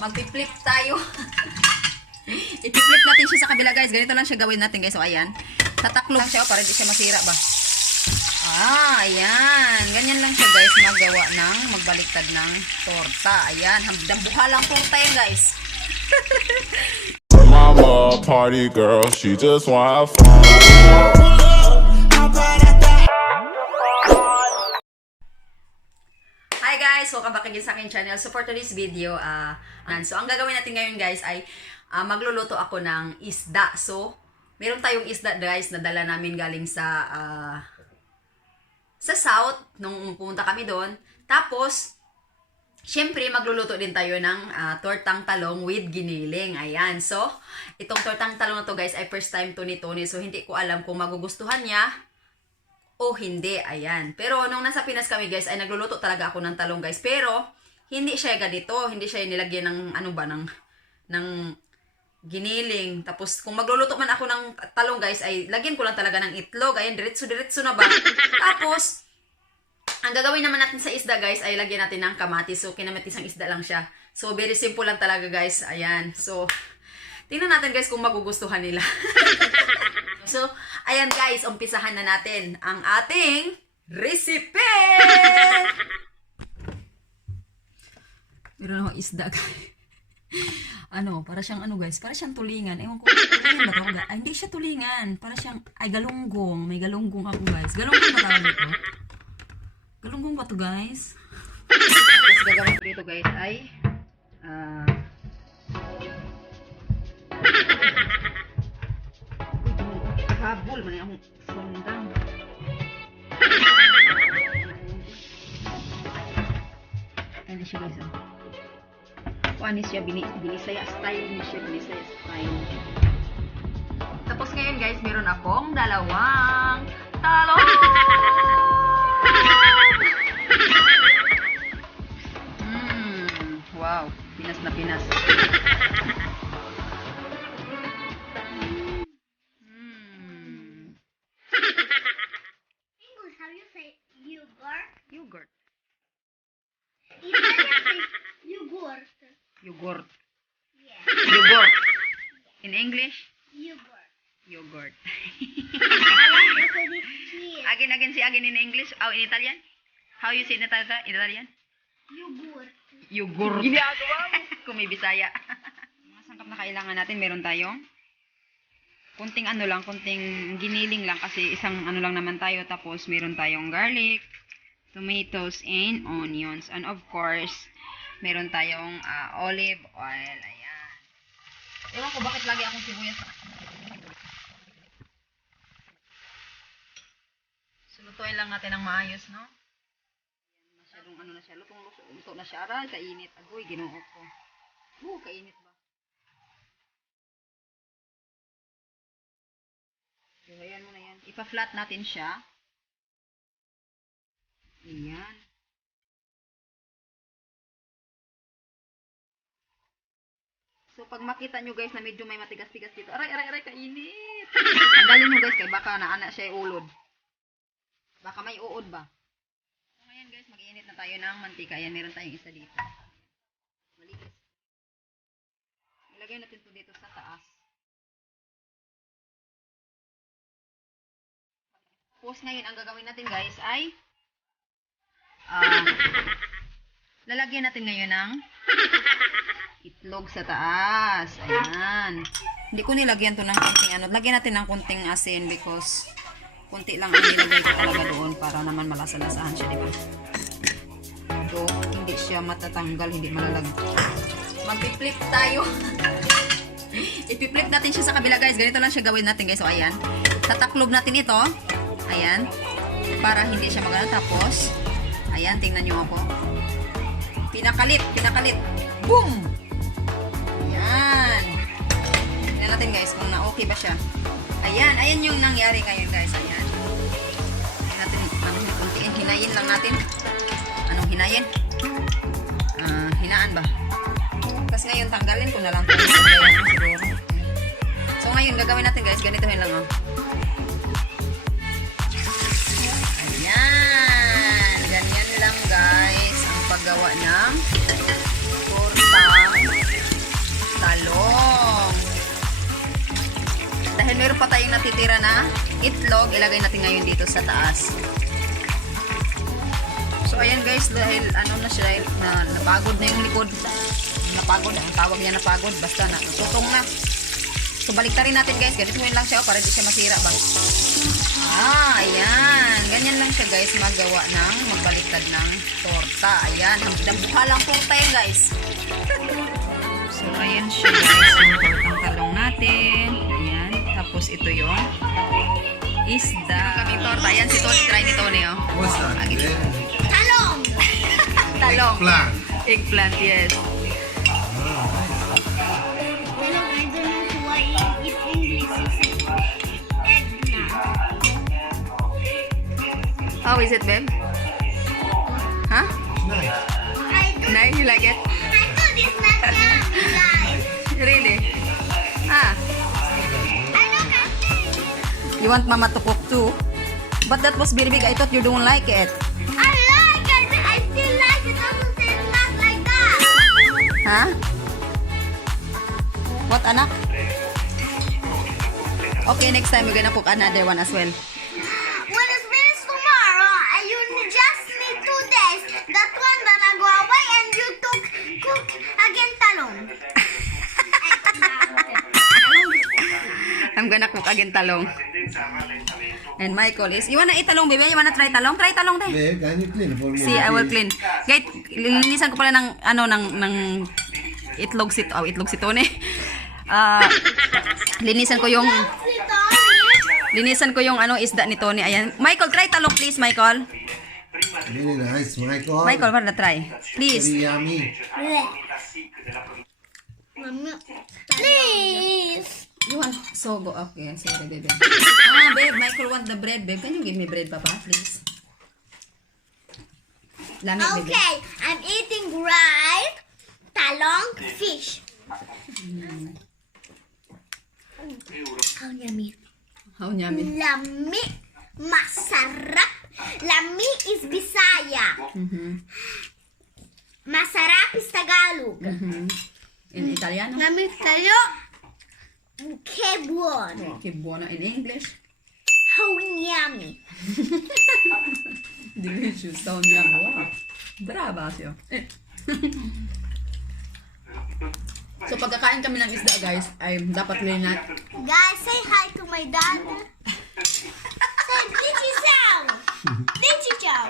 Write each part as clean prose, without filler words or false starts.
Magpi-flip tayo. I-flip natin siya sa kabila, guys. Ganito lang siya gawin natin, guys. So, ayan. Tataklo lang siya, para hindi siya masira ba. Ayan. Ganyan lang siya, guys. Magawa ng magbaliktad ng torta. Ayan. Dambuha lang torta yan, guys. Mama, party girl, she just wanna have fun. Hi guys! Welcome back again sa aking channel. So for today's video, so ang gagawin natin ngayon, guys, ay magluluto ako ng isda. So, meron tayong isda, guys, na dala namin galing sa South, nung pumunta kami doon. Tapos, syempre, magluluto din tayo ng tortang talong with giniling. Ayan. So, itong tortang talong na to, guys, ay first time to ni Tony. So, hindi ko alam kung magugustuhan niya o hindi. Ayan. Pero, nung nasa Pinas kami, guys, ay nagluluto talaga ako ng talong, guys. Pero, hindi siya ganito. Hindi siya nilagyan ng, ng giniling. Tapos, kung magluluto man ako ng talong, guys, ay lagyan ko lang talaga ng itlog. Ayan, diretso-diretso na ba? Tapos, ang gagawin naman natin sa isda, guys, ay lagyan natin ng kamatis. So, kinamatisang isda lang siya. So, very simple lang talaga, guys. Ayan. So, tingnan natin, guys, kung magugustuhan nila. So, ayan, guys, umpisahan na natin ang ating recipe! Meron ako isda, guys. Para siyang guys, para siyang tulingan. Ewan ko, tulingan ba ito? Ay, hindi siya tulingan. Para siyang, galunggong. May galunggong ako, guys. Galunggong ba tawag ito? Galunggong ba ito, guys? Tapos gagawin ko dito, guys, ay habol man akong sundang. Ano siya, guys? Ano siya, binisaya style niya siya, binisaya style. Tapos ngayon, guys, meron akong dalawang talong. Wow, Pinas na Pinas. English, how you say yogurt? Yogurt. Italian say yogurt. Yogurt. Yeah, Yogurt. In English? yogurt. Yogurt. I like to say this cheese. Again in English? Oh, in Italian? How you say in Italian? Yogurt. Yogurt. Ginagawa mo. Kung may Bisaya. Mga sangkap na kailangan natin, meron tayong kunting kunting giniling lang kasi isang lang naman tayo. Tapos meron tayong garlic, tomatoes, and onions. And of course, meron tayong olive oil. Ayan. Ewan ko bakit lagi akong sibuyas. Sulutuin lang natin ng maayos, no? Masyadong na siya. Luto na siya. Aray, kainit. Agoy, ginoo ko. Kainit ba? So, ayan mo na yan. Ipa-flat natin siya. Ayan. So, pag makita nyo, guys, na medyo may matigas-tigas dito. Aray, kainit. Tanggalin nyo, guys, kay baka naana siya ulod. Baka may uod ba? So, ngayon, guys, mag-iinit na tayo ng mantika. Ayan, meron tayong isa dito. Malinis. Ilagay natin ito dito sa taas. Tapos ngayon, ang gagawin natin, guys, ay lalagyan natin ngayon ng itlog sa taas. Ayan. Hindi ko nilagyan to ng konting lagyan natin ng konting asin because konti lang ang nilagyan ko talaga doon para naman malasa-lasahan siya, diba? So, hindi siya matatanggal, hindi malalagyan. Magpi-flip tayo. I-flip natin siya sa kabila, guys. Ganito lang siya gawin natin, guys. So, ayan. Tataklob natin ito. Ayan. Para hindi siya magana. Tapos, ayan, tingnan nyo ako. Pinakalit. Boom! Ayan. Tingnan natin, guys, kung na-okay ba siya. Ayan yung nangyari ngayon, guys. Ayan. Tingnan natin, kuntiin. Hinayin lang natin. Anong hinayin? Hinaan ba? Tapos ngayon, tanggalin ko na lang. Siguro. So, ngayon, gagawin natin, guys. Ganitohin lang, oh. Ayan. Ganyan lang, guys, ang paggawa ng torta pa tayong natitira na itlog. Ilagay natin ngayon dito sa taas. So, ayan guys, dahil ano na siya, dahil napagod na yung likod. Napagod, ang tawag niya napagod. Basta na, tutong na. So, baliktarin natin guys. Ganituin lang siya para hindi siya masira ba. Ayan. Ganyan lang siya guys, magawa ng magbaliktad ng torta. Ayan, dambuka lang torta yan guys. So, ayan siya guys, yung tortang talong natin. Ayan, tapos ito yung isda. Kaming torta. Ayan si Tony, try ni Tony oh. What's that? Talong. Talong. Plant. Eggplant, yes. Talong, I don't know why in English is eggplant. How is it, babe? Huh? Nice. Nice, you like it? I thought it's not yummy, guys. Really? Ah, I know you want mama to cook too? But that was very big. I thought you don't like it. I like it. I still like it. Also, it's not like that. Huh? What, anak? Okay, next time we're gonna cook another one as well. When it's finished tomorrow, you just need 2 days. That one gonna go away and you cook again talong. I'm gonna cook again talong. And Michael is, you wanna eat talong, baby? You wanna try talong? Try talong, deh. Yeah, can you clean for me? See, I will clean. Guys, lilinisan ko pala ng, ng itlog si Tony. Linisan ko yung, isda ni Tony. Ayan. Michael, try talong, please, Michael. Very nice, Michael. Michael, wanna try? Please. Very yummy. Please. You want sogo? Okay, sorry, baby. Babe, Michael want the bread, babe. Can you give me bread, papa, please? Lamig, baby. Okay, I'm eating rice, talong, fish. How yummy. How yummy. Lami, masarap. Lami is Bisaya. Masarap is Tagalog. In Italiano? Lami tayo, que buono. Okay, buona in English. How yummy. Delicious. Sound yummy. Wow. Brava siya. So, pagkakain kami ng isda, guys, ay dapat linat. Guys, say hi to my dad. Say, Dichi Chow. Dichi Chow.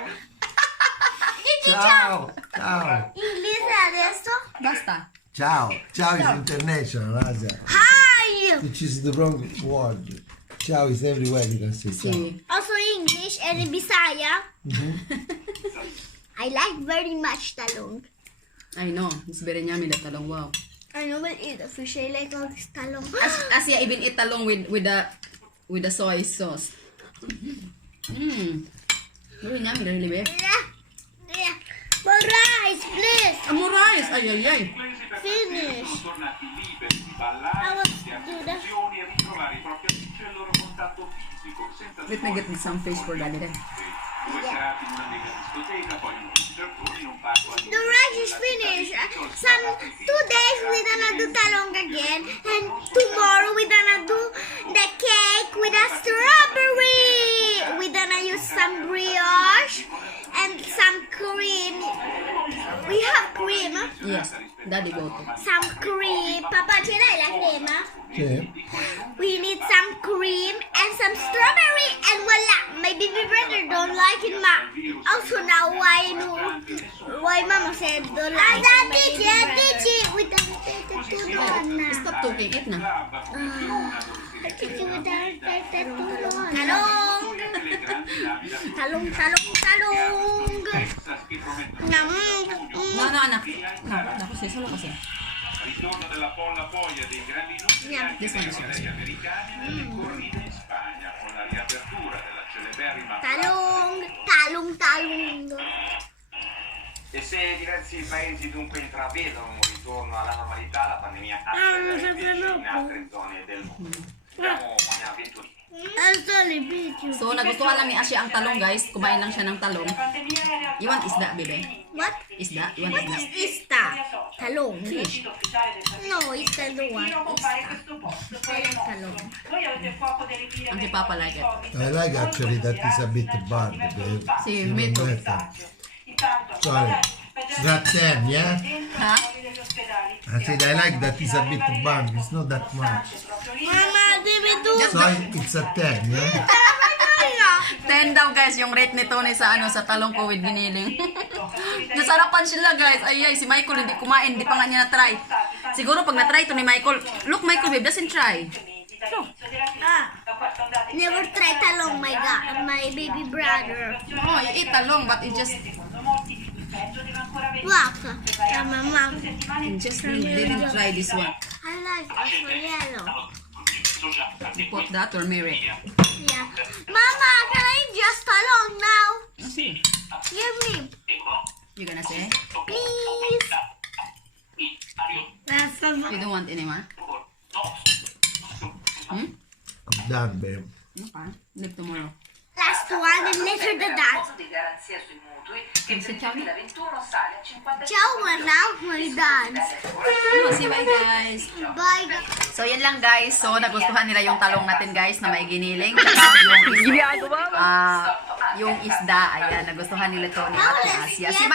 Dichi Chow. Ciao. Ciao. Inglese adesso. Basta. Ciao. Ciao is international, Asia. Hi. Which is the wrong word. Ciao is everywhere you can say ciao. Si, Also English and Bisaya. I like very much talong. I know. It's very yummy, that talong. Wow. I know but eat the fish. I like all this talong. Asia even eat talong with the soy sauce. Very yummy, really, babe. Yeah. For rice, please. Amorais! Ay, ay, ay. Finish. I want to do that. Let me get me some fish for daddy then. The rice is finished. Some 2 days we're gonna do talong again, and tomorrow we're gonna do the cake with a strawberry. We're gonna use some brioche and some cream. We have cream. Yes, daddy go to. Some cream. Papa, c'è lei la crema? Okay. We need some cream and some strawberry, and voila! My baby brother don't like it, ma. Also now why mama said don't like it. With the Stop talking, eat na. Talong. No, anak. No, ako siya, solo kasi. Ritorno della polla poglia dei grandi nucleari che vengono dagli americani nelle corride in Spagna con la riapertura della celeberrima Talong. E se diversi paesi dunque intravedono un ritorno alla normalità, la pandemia accelererebbe in altre zone del mondo. Siamo avventurini. So, nagustuhan lang ni Asia ang talong, guys. Kumain lang siya ng talong. You want isda, baby? What? Isda? You want What isda? is ista? Talong. Fish. No. boys and the one Vicino is compare questo post, poi è talong. morto. Voi avete fuoco delle pile Anche per Papa like it. Covid, I like actually that is a bit bad, babe. Sì, You me know too. better. Intanto, Sorry. magari, It's not 10, yeah? Huh? degli ospedali. I said I like that is a bit bad. It's not that much. Mama, dimmi tu. So it's a 10, yeah? 10 daw guys yung rate ni Tony sa sa talong ko with giniling. Nasarapan sila guys. Ay, si Michael hindi kumain, hindi pa nga niya na-try. Siguro pag na-try to ni Michael, look Michael babe, doesn't try. Never try talong, my God, my baby brother. Oh, you eat talong but it just Look, mama, didn't try this one. I like this one yellow. You put that or Mary? Yeah. Mama, can I just talong now? See. Give me, You gonna say? please. You don't want anymore? Hmm? I'm done, babe. Okay. Live tomorrow. Last one and later the that. di garanzia sui mutui che Come si per chiama? il 2021 sale a 55 Ciao, we're now we're done. Oh, say bye guys. Bye. So yan lang guys. So nagustuhan nila yung talong natin guys na may giniling. Tsaka yung isda, yung isda. Ayan, nagustuhan nila Tony at si Asia. Si